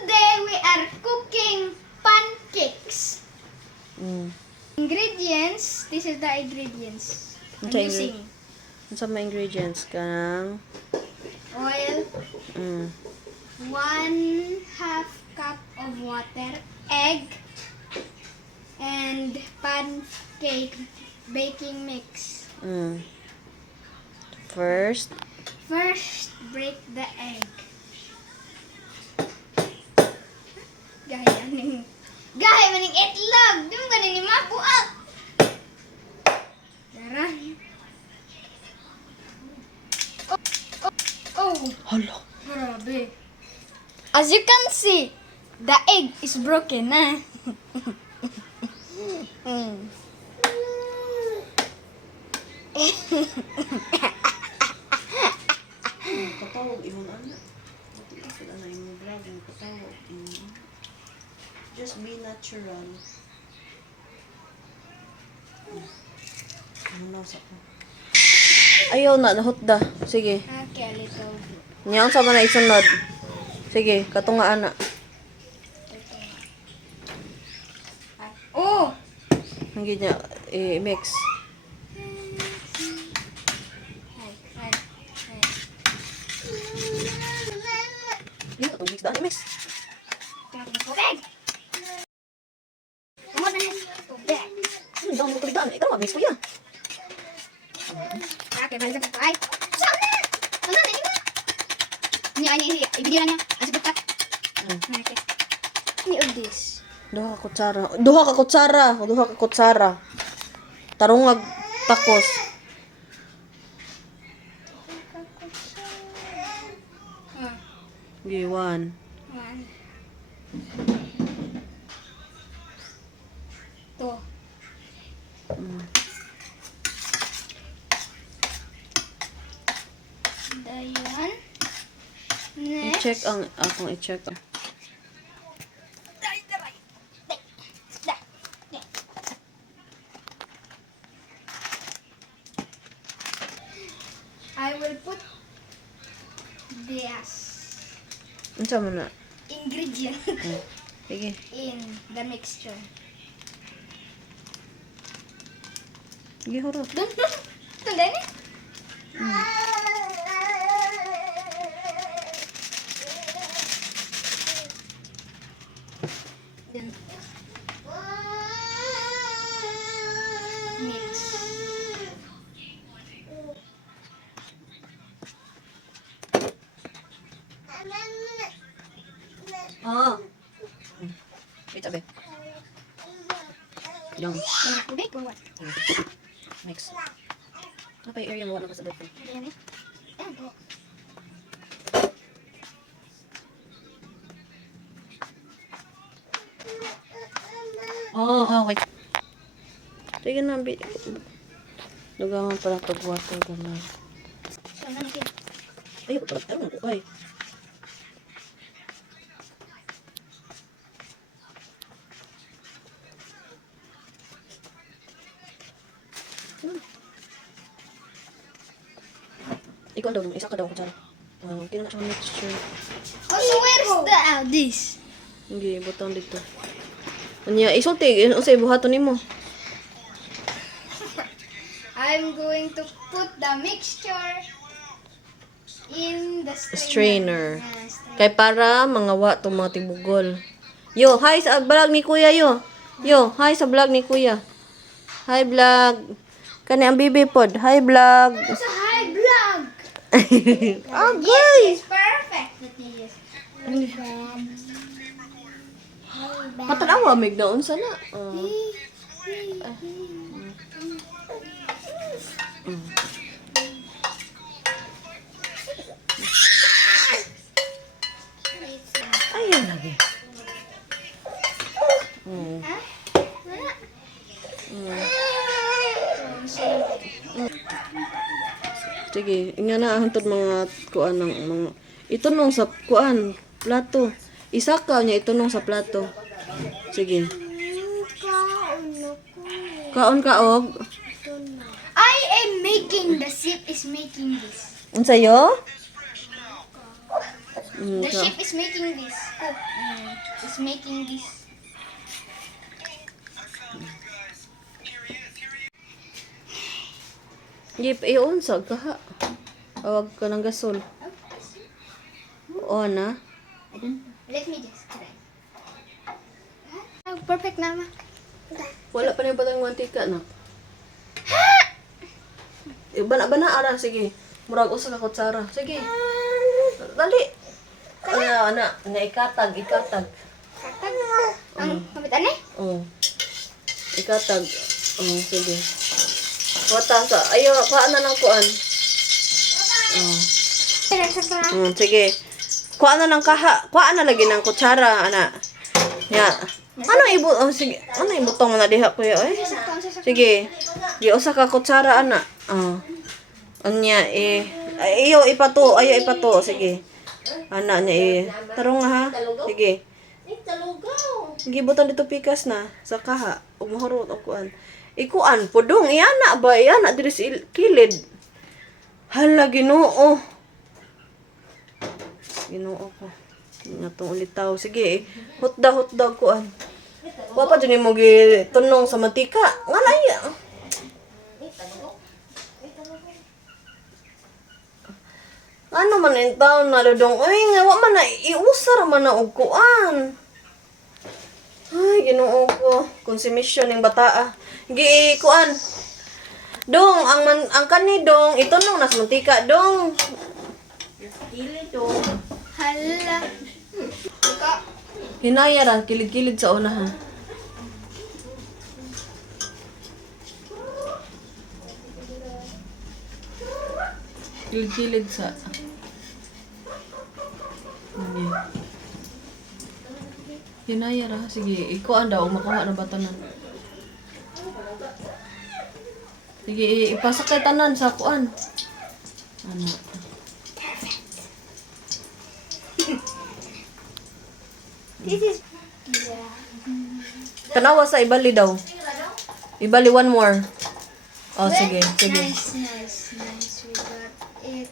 Today we are cooking pancakes. Mm. Ingredients, this is the ingredients I'm Unsa using. Unsa may ingredients kanang Oil, 1/2 cup of water, egg, and pancake baking mix. First, First, break the egg. Gaya maning itlog. Di mo ganin ni mabuak. Dara. Oh. hala. Grabe. As you can see, the egg is broken na. Patawag imong ana. Buti ka na imong vlog ang patawag imong. Just be natural. Ano sa ko? Ayaw na nahutda. Sige. Okay, a little bit. Nyaon sa man na isunod. Sige, katunga ana. Oh! Ang ginya mix. Dito to mix daan mix. Tubig! Kumot na tubig. Daan mo tubig daan. Ikaw mix ko yan. Okay, balik sa pagkain. Saan na? Ano na? Ini, ibigyan na niya. Ang sabot ka. Okay. Ni of this. Duha ka kutsara. Duha ka kutsara. Duha ka kutsara. Tarungag takos. Giwan. One. Two. Dayan. Next. I-check ang akong i-check. I will put this Unsa man na? ingredient Sige. in the mixture. Sige hurot. Tandaan eh? Then, mix. Ah. Wait a bit. Yung Tubig or what? mix. Apa yung area mo wala ka sa dito? Ayan eh. Ayan po. Oh, wait. Sige na, bi. Lugawan pala ito water ka na. So, ano natin? Ay, pero ko kay. Ikaw daw, isa ka daw ko dyan. Kaya na siya mixture. Oh, so where's the this? Hindi, butang dito. Anya, isulti, usay buhaton nimo. I'm going to put the mixture in the Strainer. Yeah, strainer. Kay para mga wa tong mga tibugol. Yo, hi sa vlog ni Kuya yo. Yo, hi sa vlog ni Kuya. Hi vlog. Kani ang bibi pod. Hi vlog. It's a high vlog. Okay. Yes, it's perfect. Yes. Patanawa mig naon sana. Ayun lagi. Sige, nga na hantod mga kuan ng mga itunong sa kuan plato. Isakaw niya itunong sa plato. Sige. Kaon kaog. I am making the sip is making this. Unsa yo? Mm, The chef is making this. Cook. Is making this. Yip, iunsag ka ha. Awag ka ng gasol. O na. Let me just try. Oh, perfect, Mama. Wala pa na yung batang mantika na. Bana ara, sige. Murag usa ka kutsara. Sige. Dali. Ana, ikatag. Katag. Ang kapitan eh? Oh. Ikatag. Oh, sige. Wata sa. Ayo, kuha na ng kuan. Oh. Sige. Kuha na ng kuha na lagi ng kutsara, ana. Ya. Ano sige. Ano ibutong na diha kuya oy? Sige. Gi usa ka kutsara ana. Oh. Anya ayo ipato, sige. Ana ni tarong ha. Sige. Sige butan dito pikas na sa kaha. Ug mahurot og kuan. Ikuan pudong iyana ba iyana diri sa kilid. Hala Ginoo. Ginoo ko. Natong ulitaw. Sige, hotdog kuan. Wa pa dyan mo gitunong sa mantika. Nga na iya. Ano man yung taon na dodong? Uy, nga wa man na iusar man na og kuan. Ay, Ginoo ko. Konsumisyon ng bataa. Gi kuan. Dong, ang kani dong, itunong na sa mantika dong. Dili dong. Hala. Hinaya ra, kilid-kilid sa unahan. Kilid-kilid sa... Hinaya ra, sige. Ikuan daw, makuha na batanan. Sige, ipasak kay tanan sa kuan. Ano? This is... Tanawa sa ibali daw. Ibali one more. Oh, sige. Nice. We got it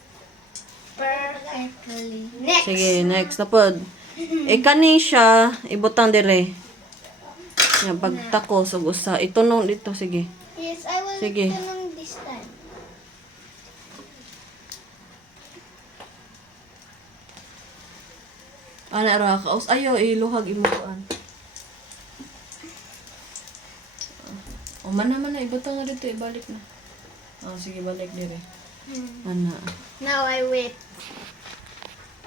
perfectly. Next. Sige, next. Tapod. Kani siya, ibutang dire. Nga, pagtako sa usa. Itunong dito, sige. Yes, I will Sige. tunong this time. Ana ra kaos. Ayo, iluhag imukuan. O, man na, ibutang na dito, ibalik na. Oh, sige, balik dire. Ana. Now I wait.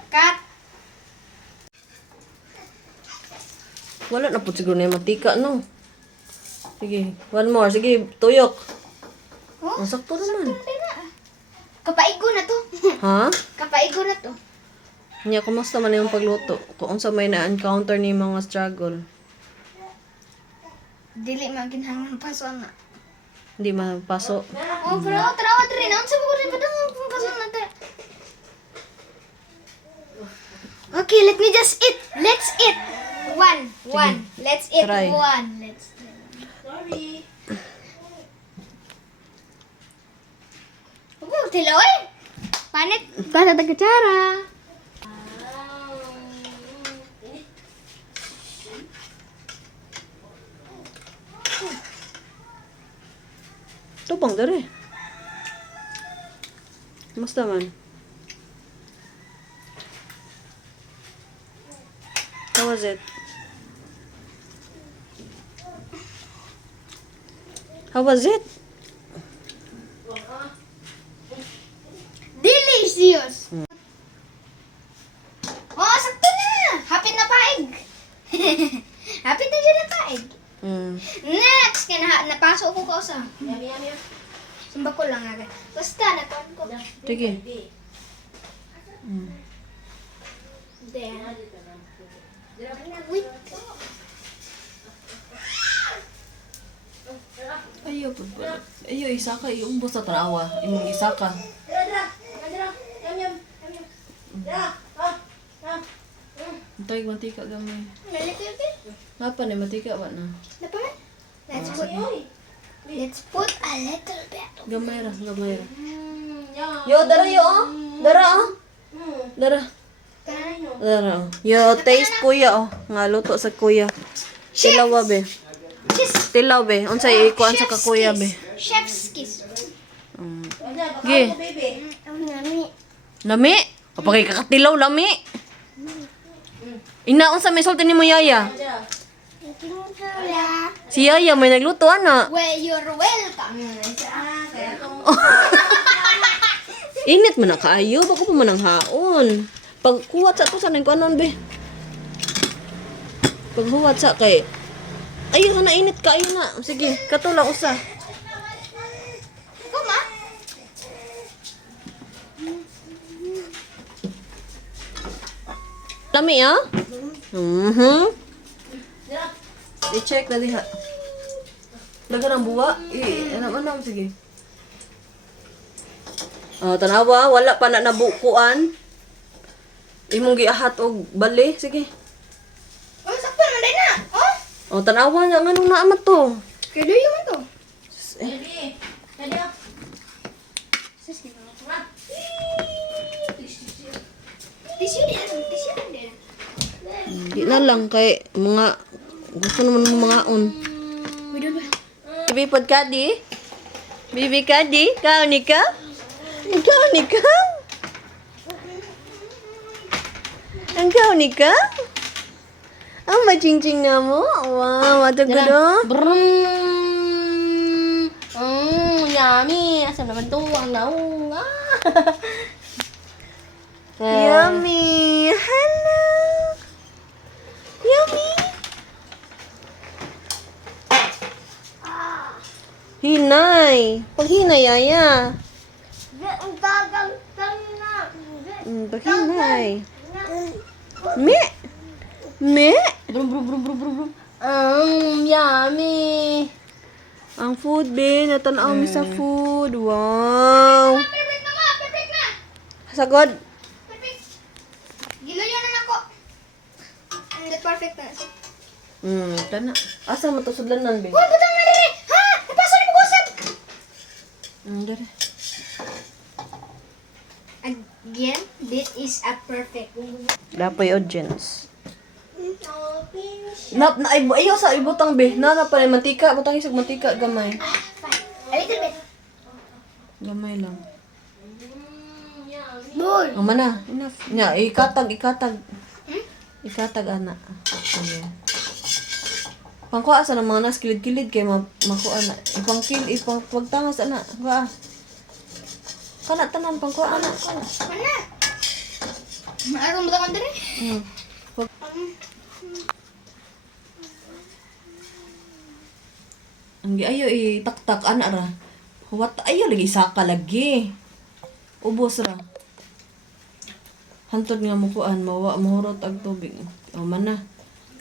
Cut. Wala na po siguro na yung matika, no? Sige, one more. Sige, tuyok. Oh, Ang sakto naman. kapaigo na to. Ha? Kapaigo na to. Nya, kumusta man yung pagluto? Kung sa may na-encounter ni mga struggle. Dili maginhangan paso na. Hindi mapaso. Oh, pero tarawa rin. Ang sabi ko rin pa daw paso na to. Okay, let me just eat. Let's eat. One. Let's eat Try. one. Sorry. Oh, tiloy. Panit. Basta tagatsara. Tupang dari. Kumusta man? How was it? How was it? Delicious. Oh, sakto na. Hapit na paig. Hapit na dyan na paig. Next, napasok ko kausa. Yum. Sumba ko lang agad. Basta, nakuhan ko. Sige. Then, wait. Ayo, isa ka. Iumbos na tanawa. Imong isa ka. Antay, mantika gamay. Mapa ni mantika ba na? Napaman? Let's put a little bit. Gamay ra. Yo, dara yo. Dara. Dara. Ano? Yo, taste kuya, oh. Nga, luto sa kuya. Tilaw ba, be? Tilaw, be. Unsay ikuan sa kakuya, be. Chef's kiss. Gi. Lami? Kapag kakatilaw, lami. Ina, unsa may sulti ni mo, Yaya? Si Yaya, may nagluto, ana. Well, you're welcome. Init man na kaayo, bako pa man ang haon. Pagkuwat sa to, sanay ko anon, be. Paghuwat sa kay... Ayun na, init kaayo na. Sige, katula usa. Kuma? Lami, ah? I-check na diha. Dagan ang buwa. Anam, sige. Oh, tanawa, wala pa na nabukuan. Imong giahat og bali, sige. Oh, sakto naman din na. Oh, Oh, tanawa nga nganong naamat to. kaya doon yung ito. Tissue din. Tissue din. Di na lang kay mga gusto naman mo mga on. Wait, wait. Bibi pod kadi? Bibi kadi? Kau ni ka? Ikaw ni ka? Ang kau ni ka? Ang macing-cing na mo? Wow, matag ko do? Brum. Yummy. Asam naman to ang naong. Yummy! Hello! Yummy! Hinay! Pag hinay, Yaya. Pag hinay. Me! Me! Brum brum brum brum brum brum. Yummy. Ang food, be. Natanaw mi sa food. Wow! Perfect na ma. Perfect na. Sagod. Perfect. Giluyo na ako. And the perfect na. Tana. Asa mo to sudlanan, be? Oh, butang na dire. Ha? Napasok ni pag-usap. Dere. Again, this is a perfect. Dapoy audience. Ayaw sa ibutang, be. Na pa rin mantika. Butang isag mantika. Gamay. A little bit. Gamay lang. More. Ama na. Enough. Nya, ikatag. Ikatag, ana. Ayan. Pangkuha sa ng mga nas, kilid-kilid kay makuha na. Pagtangas, ana. Kuha. Kana, tanan, pangkuha, ana. Mana? Maarong butang ka dire. Ang ayaw itaktak, ana ra. What? Ayaw lagi, saka lagi. Ubos ra. Hantod nga mukuan, mahurot ag tubig. O, mana.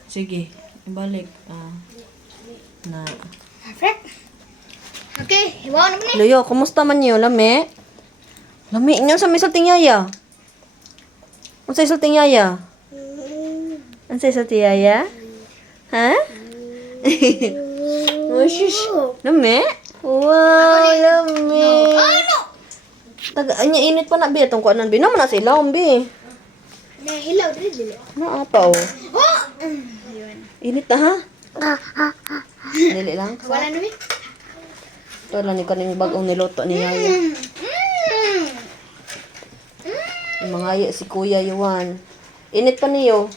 Sige, ibalik. Na. Perfect. Okay, iwaw na mo ni. Loyo, kumusta man niyo? Lami? Lami niyo sa misulting yaya? Ano sa isulting yaya? Ano sa isulting yaya? Ha? Oh, shush. Lami? Wow, lami. Ano? Anya init pa na, be. Itong kuanan, be. Naman na sa ilaw, be. Nahilaw dire dili. Ano ata, oh. Oh! Init na, ha? Dili lang. Wala na mi. Ito lang ni kaning bagong niluto ni Yaya. Yung mgaaya si Kuya Yuan. Init pa niyo.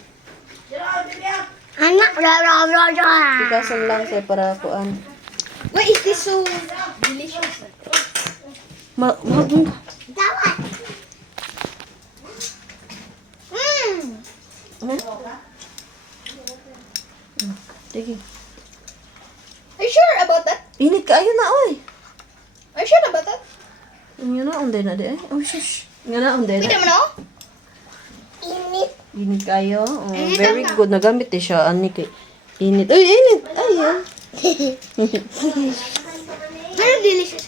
Anak, Tikasan lang sa para kuan. why is this so delicious? Mahagong ka. Tawad. Sige. Are you sure about that? Init ka ayo na, oy. Are you sure about that? Nga na, unday na di ay. Oh, shush. Nga na, unday Wait na. naman ako. Init. Init kayo. Oh, Init very ang- good. Nagamit eh siya. Ani kay init. Uy, init. Ayan. Pero delicious.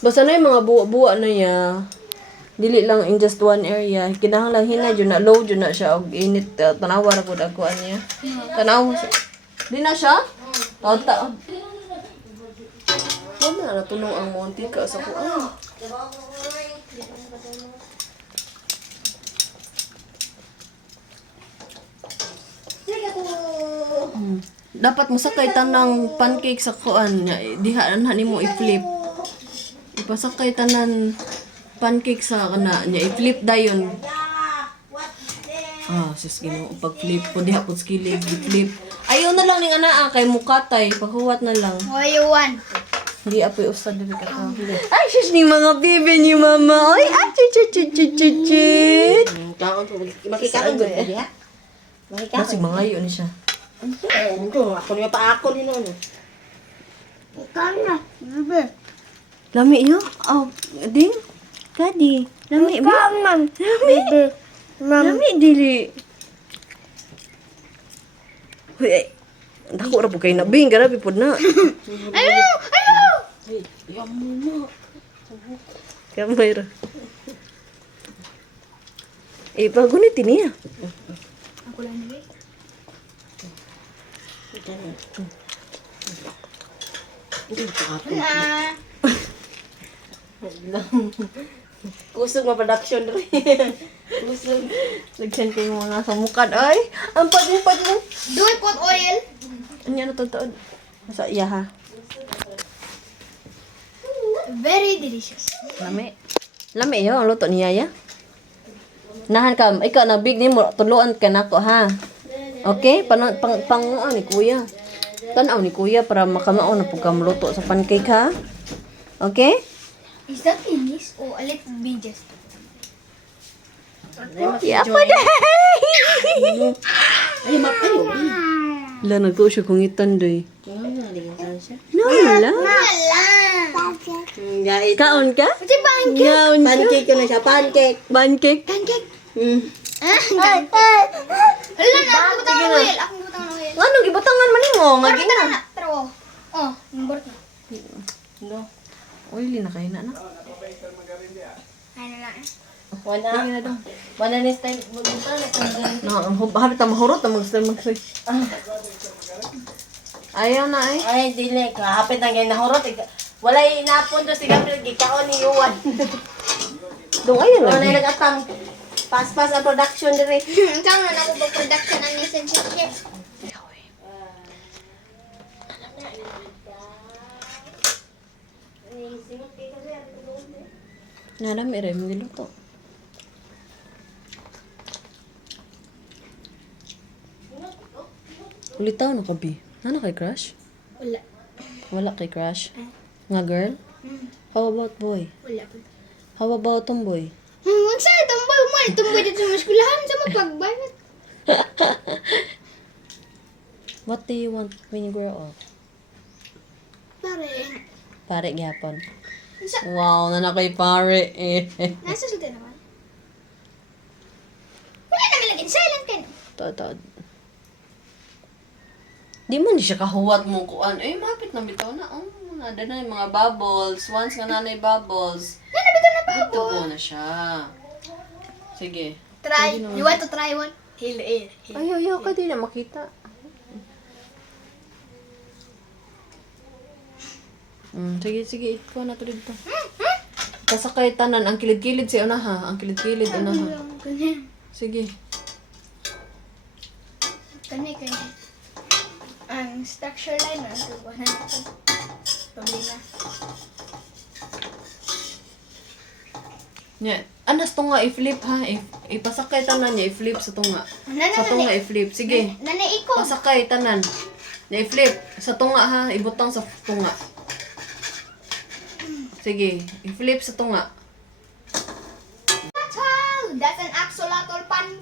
Basta na yung mga buwa-buwa na ya. Dili lang in just one area. Kinahanglan hinay jud na low jud na siya og init. Tanawa ra gud ako niya. Tanaw. Di na siya? Ta. Wala na natunog ang montika sa kuan. Dapat musakay tanang pancake sa kuan nya diha na nimo i-flip. Ipasakay tanan pancake sa kana nya i-flip dayon. Sis Ginoo pag flip ko diha pud skillig i-flip. Ayaw na lang ning anaa kay mukatay pahuwat na lang. Hoyuan. Hindi apoy usad dili ka ka. Ay sis ni mga bibi ni mama. Oy, chit. Kaon ko. Makikaon ko diha. Kasi mangayo ni siya. Ako niya pa ako ni noon. Kana, bebe. Lami yo. Oh, ding. Kadi. Lami ba? Kaman, bebe. Lami dili. Hoy, ay. Dako ra po kay nabing, grabe pod na. Ayaw! Ayaw! Ay, yan mo na. Kamay ra. Bago ni tiniya. Ako lang nila. Kusog ma production rin. Kusog. Lagyan kayo mga samukad. Ay, ang pad mo. Do it put oil. Ano yan natataon? Masa iya ha? Very delicious. Lami. Lami yun, ang luto ni Yaya. Nahan ka, ikaw na big ni mo, tuluan ka na ko ha. Okay? Pang ni kuya. Tanaw ni kuya para makamao na po ka maluto sa pancake ha. Okay? Is that English or a little bit just? Yeah, pa day! Ay, mapayo. La, nagtuo siya kung itandoy. Siya. No, wala. Wala. Gait. Kaon ka? Kasi pancake. Kaon ka? Pancake ko na siya. Pancake. Pancake? Pancake. Mm. Hala na, ako butang ng oil. Ako butang ng oil. Ano, gibatangan man mo? Parang Magina. na. Pero, oh, number na. No. Oily na kayo na. Ano na eh. Wala na time. Magpunta na. Habit na mahurot na mag-stay. Ayaw na eh. Ay, dili. Kahapit na ganyan nahurot. Wala inapon doon si Gabriel. Gikaon ni Yuan. Doon ayaw Wala lagi. na nag-atang. Pas-pas ang production dire. Ikaw na nagpo-production ng Nissan Chip. Nadami rin, may luto. Ulitaw na ka, Bi. Ano kay crush? Wala. Wala kay crush? Nga girl? How about boy? Wala po. How about tomboy? Huwag sa tumboy mo. Tumboy dito sa maskulahan sa mapagbayot. What do you want when you grow up? Pare. Pare gyapon. Sa, Wow, na kay pare eh. nasa sulta naman. Wala naman laging silent ka. Totoo. Di man di siya kahuwat mo kuan. Eh, mapit na bitaw na. Oh, nada na yung mga bubbles. Once nga nanay bubbles. Nanabito na pa. Ito ko na siya. Sige. Try. You want to try one? Here. Ayaw ka di na makita. Sige. Ikaw na to dito. Kasakay tanan. Ang kilid-kilid si unaha. Ang kilid-kilid unaha. Ganyan. Sige. Kani. Ang structure line na. Tubuhan na ito. Problema. Nya, anas to nga i-flip ha. Ipasakay tanan niya i-flip sa tunga. Sa tunga i-flip. Sige. Nanay ko. Pasakay tanan. Niya i-flip sa tunga ha. Ibutang sa tunga. Sige, i-flip sa tunga. Wow! That's an axolotl pancake.